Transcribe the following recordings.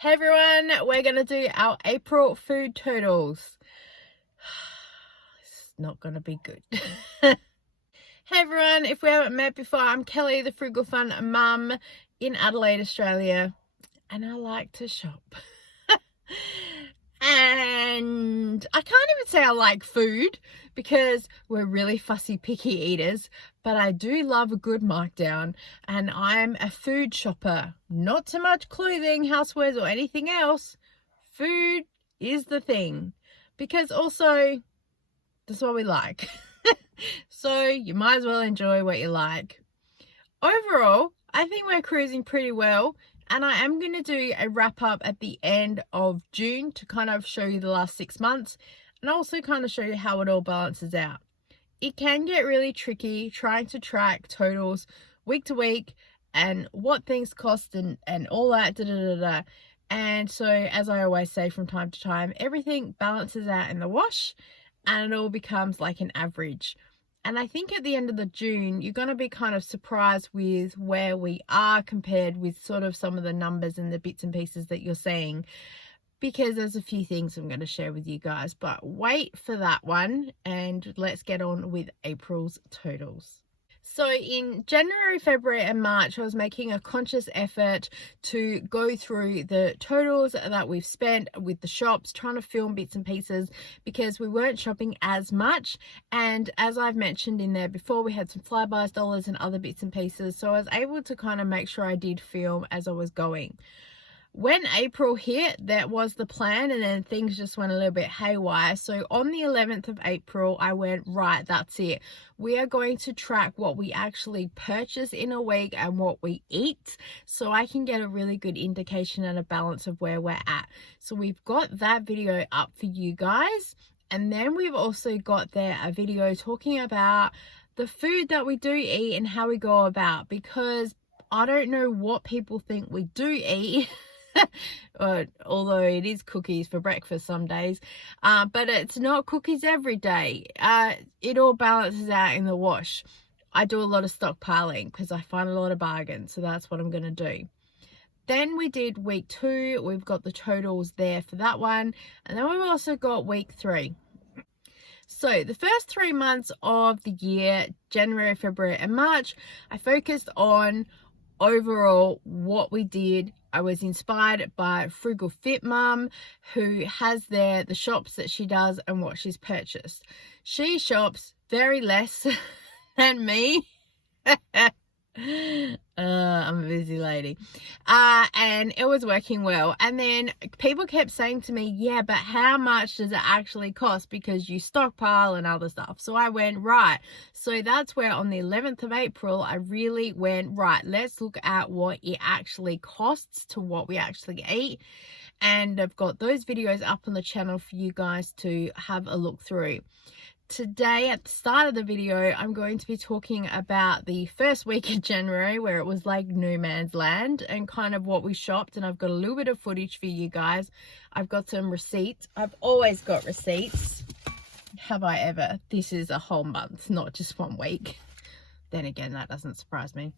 Hey everyone, we're going to do our April food totals. It's not going to be good. Hey everyone, if we haven't met before, I'm Kelly, the Frugal Fun Mum in Adelaide, Australia, and I like to shop. And I can't even say I like food because we're really fussy, picky eaters, but I do love a good markdown, and I'm a food shopper. Not so much clothing, housewares, or anything else. Food is the thing, because also that's what we like. So you might as well enjoy what you like. Overall, I think we're cruising pretty well. And I am going to do a wrap up at the end of June to kind of show you the last 6 months and also kind of show you how it all balances out. It can get really tricky trying to track totals week to week and what things cost and all that. And so, as I always say from time to time, everything balances out in the wash and it all becomes like an average. And I think at the end of the June, you're going to be kind of surprised with where we are compared with sort of some of the numbers and the bits and pieces that you're seeing, because there's a few things I'm going to share with you guys. But wait for that one and let's get on with April's totals. So in January, February and March, I was making a conscious effort to go through the totals that we've spent with the shops, trying to film bits and pieces because we weren't shopping as much. And as I've mentioned in there before, we had some flybuys dollars and other bits and pieces. So I was able to kind of make sure I did film as I was going. When April hit, that was the plan, and then things just went a little bit haywire. So on the 11th of April, I went, right, that's it. We are going to track what we actually purchase in a week and what we eat, so I can get a really good indication and a balance of where we're at. So we've got that video up for you guys. And then we've also got there a video talking about the food that we do eat and how we go about, because I don't know what people think we do eat. Although it is cookies for breakfast some days, but it's not cookies every day. It all balances out in the wash. I do a lot of stockpiling because I find a lot of bargains, so that's what I'm going to do. Then we did week 2. We've got the totals there for that one, and then we've also got week 3. So the first 3 months of the year, January, February and March, I focused on overall what we did. I was inspired by Frugal Fun Mum, who has there the shops that she does and what she's purchased. She shops very less than me. I'm a busy lady. And it was working well. And then people kept saying to me, yeah, but how much does it actually cost? Because you stockpile and other stuff. So I went, right. So that's where on the 11th of April, I really went, right, let's look at what it actually costs to what we actually eat. And I've got those videos up on the channel for you guys to have a look through. Today, at the start of the video, I'm going to be talking about the first week of January, where it was like no man's land, and kind of what we shopped. And I've got a little bit of footage for you guys. I've got some receipts. I've always got receipts. Have I ever? This is a whole month, not just 1 week. Then again, that doesn't surprise me.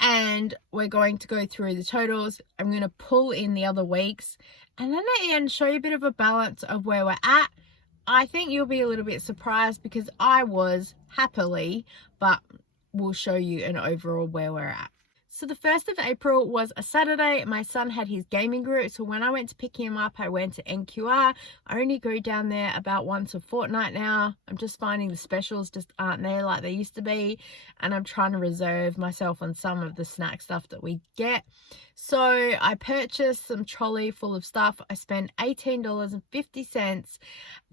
And we're going to go through the totals. I'm going to pull in the other weeks, and then at the end, show you a bit of a balance of where we're at. I think you'll be a little bit surprised because I was happily, but we'll show you an overall where we're at. So the 1st of April was a Saturday. My son had his gaming group. So when I went to pick him up, I went to NQR. I only go down there about once a fortnight now. I'm just finding the specials just aren't there like they used to be. And I'm trying to reserve myself on some of the snack stuff that we get. So I purchased some trolley full of stuff. I spent $18.50.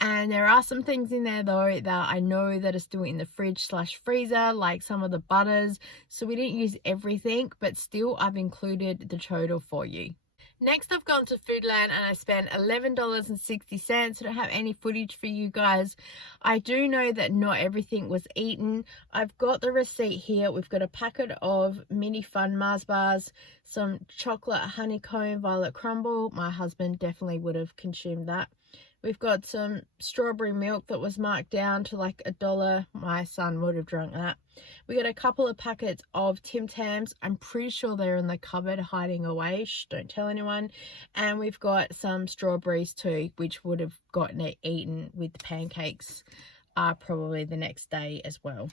And there are some things in there though that I know that are still in the fridge/freezer, like some of the butters. So we didn't use everything, but still I've included the total for you. Next, I've gone to Foodland and I spent $11.60. I don't have any footage for you guys. I do know that not everything was eaten. I've got the receipt here. We've got a packet of mini fun Mars bars, some chocolate honeycomb violet crumble. My husband definitely would have consumed that. We've got some strawberry milk that was marked down to like $1. My son would have drunk that. We got a couple of packets of Tim Tams. I'm pretty sure they're in the cupboard hiding away. Shh, don't tell anyone. And we've got some strawberries too, which would have gotten it eaten with the pancakes probably the next day as well.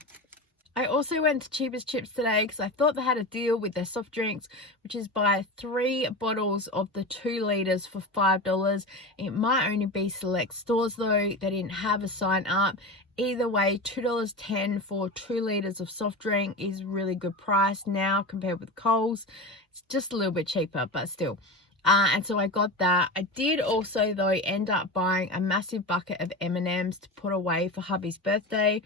I also went to Cheapest Chips today because I thought they had a deal with their soft drinks, which is buy 3 bottles of the 2 litres for $5. It might only be select stores though. They didn't have a sign up. Either way, $2.10 for 2 litres of soft drink is really good price now compared with Coles. It's just a little bit cheaper, but still. And so I got that. I did also though end up buying a massive bucket of M&Ms to put away for hubby's birthday.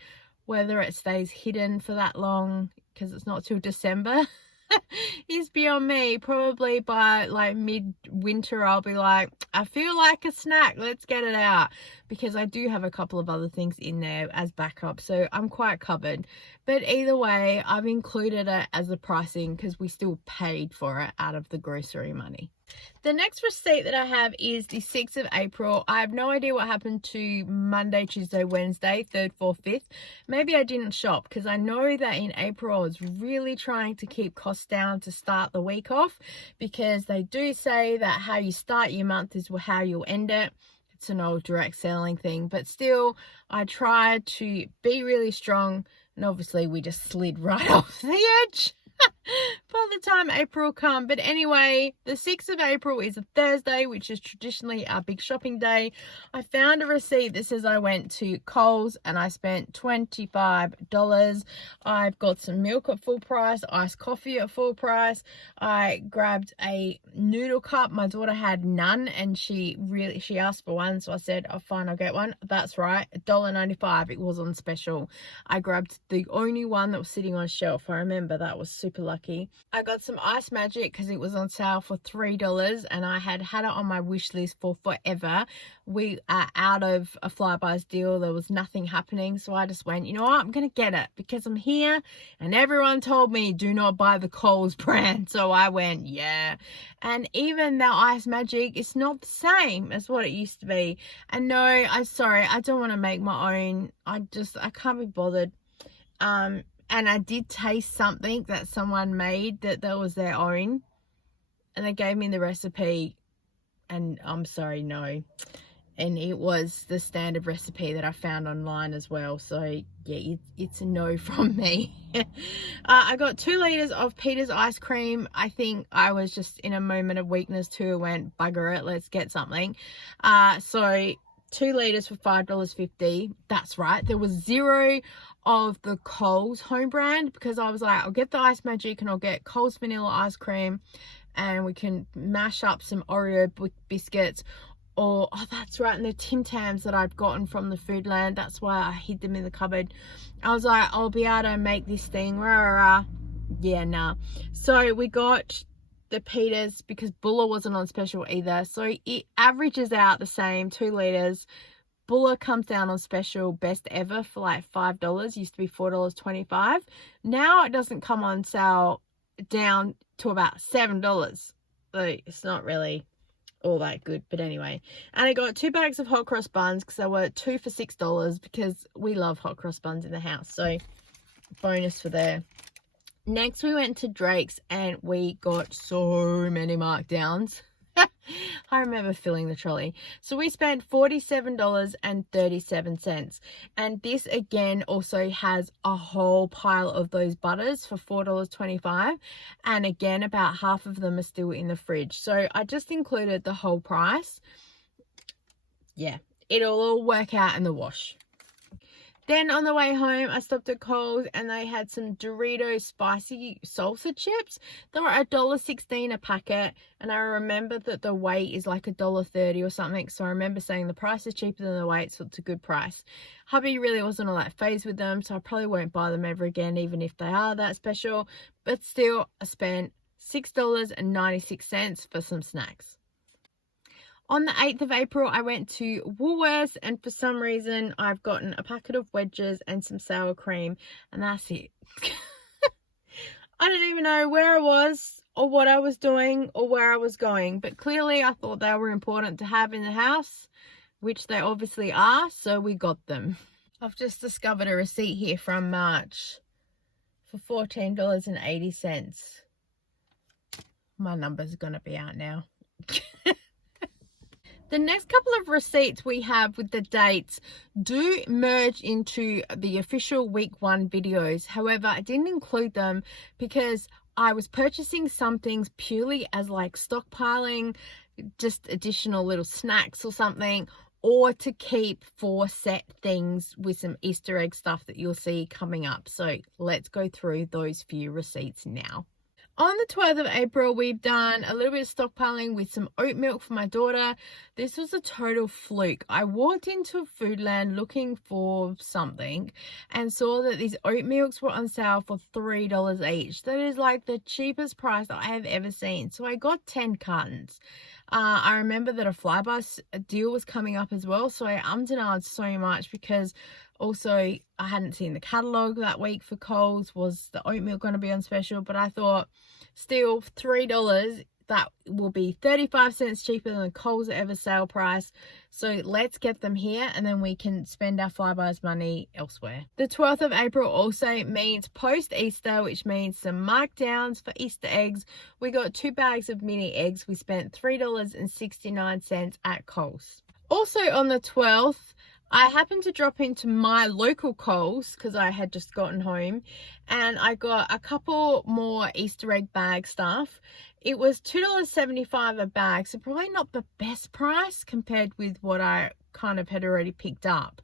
Whether it stays hidden for that long because it's not till December is beyond me. Probably by like mid-winter I'll be like, I feel like a snack, let's get it out, because I do have a couple of other things in there as backup, so I'm quite covered. But either way, I've included it as the pricing because we still paid for it out of the grocery money. The next receipt that I have is the 6th of April. I have no idea what happened to Monday, Tuesday, Wednesday, 3rd, 4th, 5th. Maybe I didn't shop because I know that in April I was really trying to keep costs down to start the week off, because they do say that how you start your month is how you'll end it. It's an old direct selling thing, but still I tried to be really strong, and obviously we just slid right off the edge by the time April come. But anyway, the 6th of April is a Thursday, which is traditionally our big shopping day. I found a receipt that says I went to Coles and I spent $25. I've got some milk at full price, iced coffee at full price. I grabbed a noodle cup. My daughter had none and she asked for one, so I said, oh fine, I'll get one. That's right, $1.95. It was on special. I grabbed the only one that was sitting on shelf. I remember that. Was super lucky. I got some Ice Magic because it was on sale for $3 and I had it on my wish list for forever. We are out of a flybuys deal. There was nothing happening, so I just went, you know what, I'm gonna get it because I'm here and everyone told me do not buy the Coles brand, so I went, yeah. And even the Ice Magic, it's not the same as what it used to be. And no, I'm sorry, I don't want to make my own. I can't be bothered. And I did taste something that someone made that was their own. And they gave me the recipe. And I'm sorry, no. And it was the standard recipe that I found online as well. So, yeah, it's a no from me. I got 2 litres of Peter's ice cream. I think I was just in a moment of weakness too. Went, bugger it, let's get something. So 2 litres for $5.50. That's right. There was 0 of the Coles home brand because I was like, I'll get the Ice Magic and I'll get Coles vanilla ice cream and we can mash up some Oreo biscuits. Or, oh, that's right, and the Tim Tams that I'd gotten from the Foodland. That's why I hid them in the cupboard. I was like, I'll be able to make this thing. Yeah, nah. So we got the Peters because Buller wasn't on special either. So it averages out the same, 2 litres. Buller comes down on special, best ever, for like $5. Used to be $4.25. Now it doesn't come on sale down to about $7. So it's not really all that good, but anyway. And I got 2 bags of hot cross buns because they were 2 for $6 because we love hot cross buns in the house. So bonus for there. Next we went to Drake's and we got so many markdowns. I remember filling the trolley. So we spent $47.37. And this again also has a whole pile of those butters for $4.25. And again, about half of them are still in the fridge. So I just included the whole price. Yeah, it'll all work out in the wash. Then on the way home, I stopped at Coles and they had some Doritos spicy salsa chips. They were $1.16 a packet. And I remember that the weight is like $1.30 or something. So I remember saying the price is cheaper than the weight, so it's a good price. Hubby really wasn't all that phased with them, so I probably won't buy them ever again, even if they are that special. But still, I spent $6.96 for some snacks. On the 8th of April, I went to Woolworths and for some reason I've gotten a packet of wedges and some sour cream and that's it. I don't even know where I was or what I was doing or where I was going, but clearly I thought they were important to have in the house. which they obviously are, so we got them. I've just discovered a receipt here from March for $14.80. My number's going to be out now. The next couple of receipts we have with the dates do merge into the official week 1 videos. However, I didn't include them because I was purchasing some things purely as like stockpiling, just additional little snacks or something, or to keep for set things with some Easter egg stuff that you'll see coming up. So let's go through those few receipts now. On the 12th of April, we've done a little bit of stockpiling with some oat milk for my daughter. This was a total fluke. I walked into Foodland looking for something and saw that these oat milks were on sale for $3 each. That is like the cheapest price I have ever seen. So I got 10 cartons. I remember that a flybuys deal was coming up as well. So I ummed and ahed so much because also I hadn't seen the catalogue that week for Coles. Was the oat milk going to be on special? But I thought still $3, that will be 35 cents cheaper than the Coles ever sale price. So let's get them here and then we can spend our flybuys money elsewhere. The 12th of April also means post-Easter, which means some markdowns for Easter eggs. We got 2 bags of mini eggs. We spent $3.69 at Coles. Also on the 12th, I happened to drop into my local Coles because I had just gotten home and I got a couple more Easter egg bag stuff. It was $2.75 a bag, so probably not the best price compared with what I kind of had already picked up.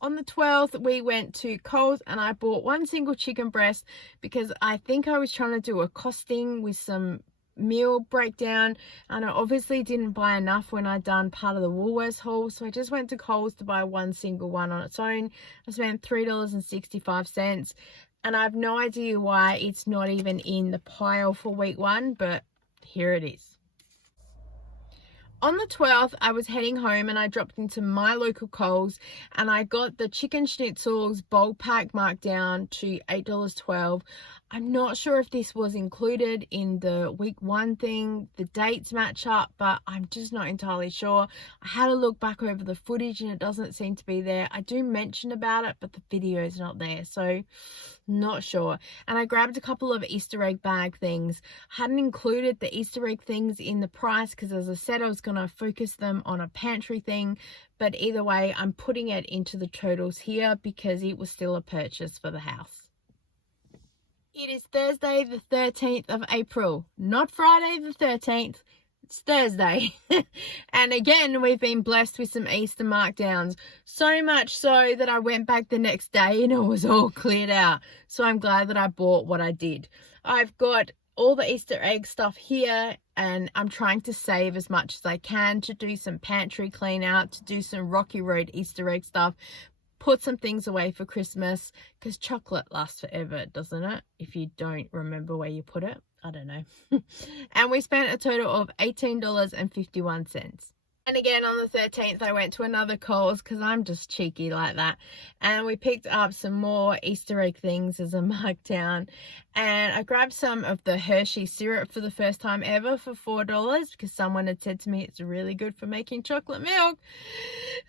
On the 12th, we went to Coles and I bought 1 single chicken breast because I think I was trying to do a costing with some meal breakdown, and I obviously didn't buy enough when I'd done part of the Woolworths haul, so I just went to Coles to buy 1 single one on its own. I spent $3.65, and I have no idea why it's not even in the pile for week 1, but here it is. On the 12th, I was heading home and I dropped into my local Coles and I got the chicken schnitzels bulk pack marked down to $8.12. I'm not sure if this was included in the week 1 thing. The dates match up, but I'm just not entirely sure. I had a look back over the footage and it doesn't seem to be there. I do mention about it, but the video is not there, so not sure. And I grabbed a couple of Easter egg bag things. I hadn't included the Easter egg things in the price because, as I said, I was going to focus them on a pantry thing, but either way, I'm putting it into the totals here because it was still a purchase for the house. It is Thursday the 13th of April, not Friday the 13th. It's Thursday. And again, we've been blessed with some Easter markdowns. So much so that I went back the next day and it was all cleared out. So I'm glad that I bought what I did. I've got all the Easter egg stuff here and I'm trying to save as much as I can to do some pantry clean out, to do some Rocky Road Easter egg stuff. Put some things away for Christmas because chocolate lasts forever, doesn't it? If you don't remember where you put it. I don't know. And we spent a total of $18.51. And again, on the 13th, I went to another Coles because I'm just cheeky like that. And we picked up some more Easter egg things as a markdown. And I grabbed some of the Hershey syrup for the first time ever for $4 because someone had said to me it's really good for making chocolate milk.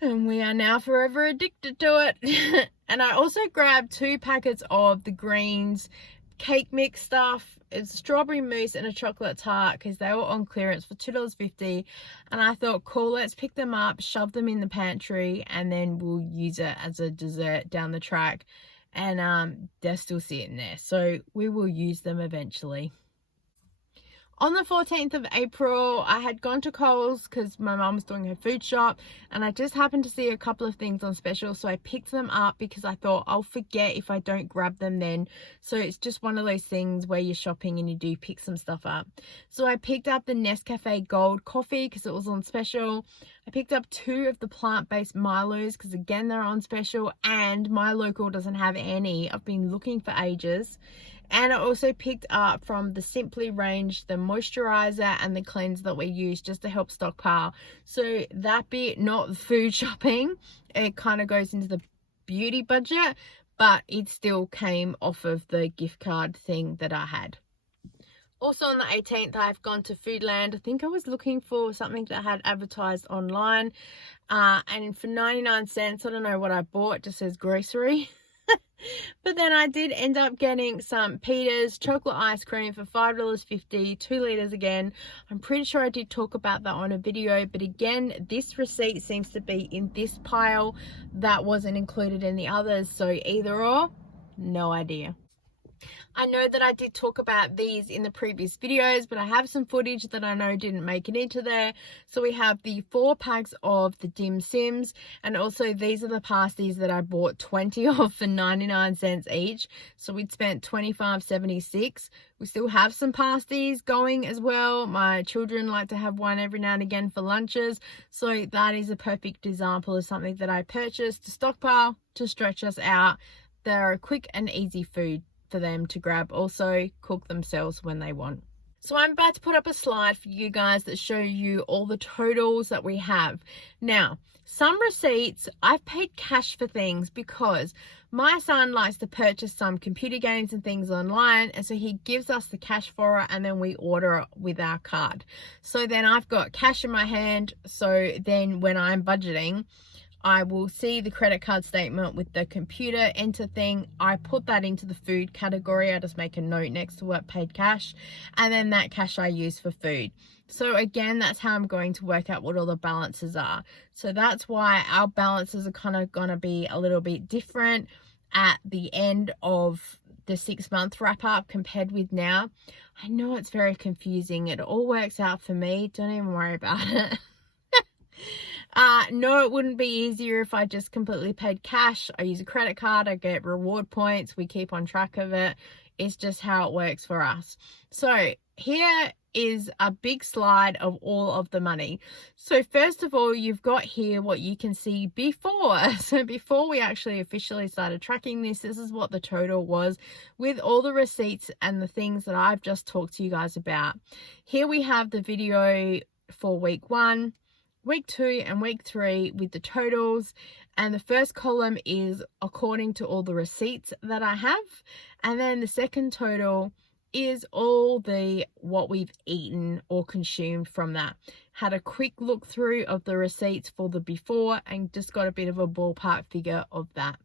And we are now forever addicted to it. And I also grabbed 2 packets of the Greens cake mix stuff. It's strawberry mousse and a chocolate tart because they were on clearance for $2.50, and I thought, cool, let's pick them up, shove them in the pantry, and then we'll use it as a dessert down the track. And they're still sitting there, so we will use them eventually. On the 14th of April, I had gone to Coles because my mum was doing her food shop and I just happened to see a couple of things on special, so I picked them up because I thought I'll forget if I don't grab them then. So it's just one of those things where you're shopping and you do pick some stuff up. So I picked up the Nescafe Gold coffee because it was on special. I picked up 2 of the plant-based Milos because again they're on special and my local doesn't have any. I've been looking for ages. And I also picked up from the Simply range the moisturizer and the cleanse that we use just to help stockpile. So that bit, not the food shopping, it kind of goes into the beauty budget, but it still came off of the gift card thing that I had. Also on the 18th, I've gone to Foodland. I think I was looking for something that had advertised online. And for 99 cents, I don't know what I bought, it just says grocery. But then I did end up getting some Peter's chocolate ice cream for $5.50, 2 litres again. I'm pretty sure I did talk about that on a video, but again, this receipt seems to be in this pile that wasn't included in the others. So either or, no idea. I know that I did talk about these in the previous videos, but I have some footage that I know didn't make it into there. So we have the 4 packs of the dim sims, and also these are the pasties that I bought 20 of for 99 cents each. So we'd spent $25.76. We still have some pasties going as well. My children like to have one every now and again for lunches. So that is a perfect example of something that I purchased to stockpile to stretch us out. They're a quick and easy food for them to grab, also cook themselves when they want. So I'm about to put up a slide for you guys that show you all the totals that we have. Now, some receipts I've paid cash for things because my son likes to purchase some computer games and things online, and so he gives us the cash for it and then we order it with our card. So then I've got cash in my hand, so then when I'm budgeting, I will see the credit card statement with the computer enter thing. I put that into the food category. I just make a note next to what paid cash, and then that cash I use for food. So again, that's how I'm going to work out what all the balances are. So that's why our balances are kind of going to be a little bit different at the end of the 6-month wrap up compared with now. I know it's very confusing. It all works out for me. Don't even worry about it. No, it wouldn't be easier if I just completely paid cash. I use a credit card, I get reward points, we keep on track of it. It's just how it works for us. So here is a big slide of all of the money. So first of all, you've got here what you can see before. So before we actually officially started tracking this is what the total was with all the receipts and the things that I've just talked to you guys about. Here we have the video for week 1, week 2 and week 3 with the totals, and the first column is according to all the receipts that I have, and then the second total is all the what we've eaten or consumed from that. Had a quick look through of the receipts for the before and just got a bit of a ballpark figure of that.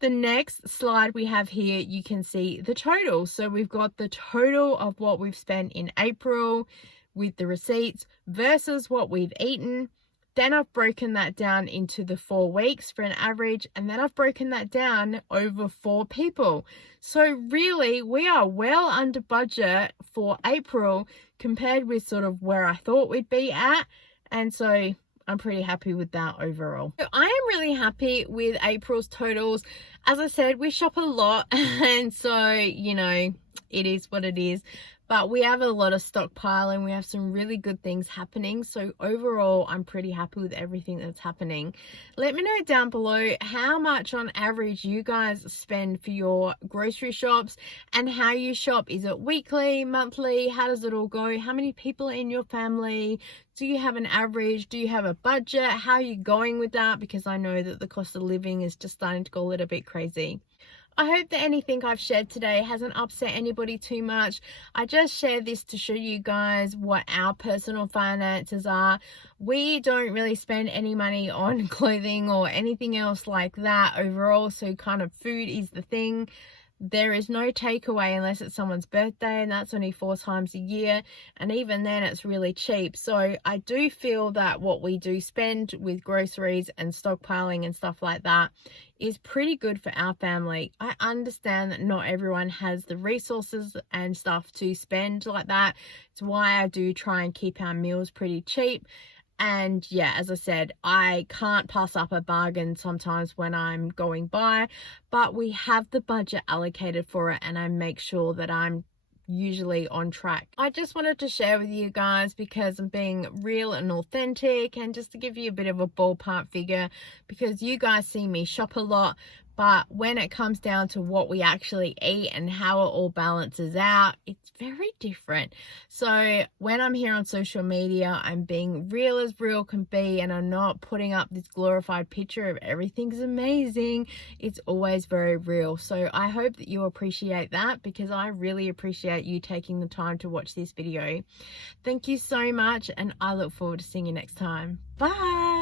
The next slide we have here, you can see the total. So we've got the total of what we've spent in April with the receipts versus what we've eaten. Then I've broken that down into the 4 weeks for an average, and then I've broken that down over 4 people. So really, we are well under budget for April compared with sort of where I thought we'd be at, and so I'm pretty happy with that overall. So I am really happy with April's totals. As I said, we shop a lot, and so, you know, it is what it is. But we have a lot of stockpiling. We have some really good things happening. So overall, I'm pretty happy with everything that's happening. Let me know down below how much on average you guys spend for your grocery shops and how you shop. Is it weekly, monthly? How does it all go? How many people are in your family? Do you have an average? Do you have a budget? How are you going with that? Because I know that the cost of living is just starting to go a little bit crazy. I hope that anything I've shared today hasn't upset anybody too much. I just shared this to show you guys what our personal finances are. We don't really spend any money on clothing or anything else like that overall, so kind of food is the thing. There is no takeaway unless it's someone's birthday, and that's only 4 times a year, and even then it's really cheap. So I do feel that what we do spend with groceries and stockpiling and stuff like that is pretty good for our family. I understand that not everyone has the resources and stuff to spend like that. It's why I do try and keep our meals pretty cheap. And yeah, as I said, I can't pass up a bargain sometimes when I'm going by, but we have the budget allocated for it, and I make sure that I'm usually on track. I just wanted to share with you guys because I'm being real and authentic, and just to give you a bit of a ballpark figure, because you guys see me shop a lot, But when it comes down to what we actually eat and how it all balances out, it's very different. So when I'm here on social media, I'm being real as real can be, and I'm not putting up this glorified picture of everything's amazing. It's always very real. So I hope that you appreciate that, because I really appreciate you taking the time to watch this video. Thank you so much, and I look forward to seeing you next time. Bye.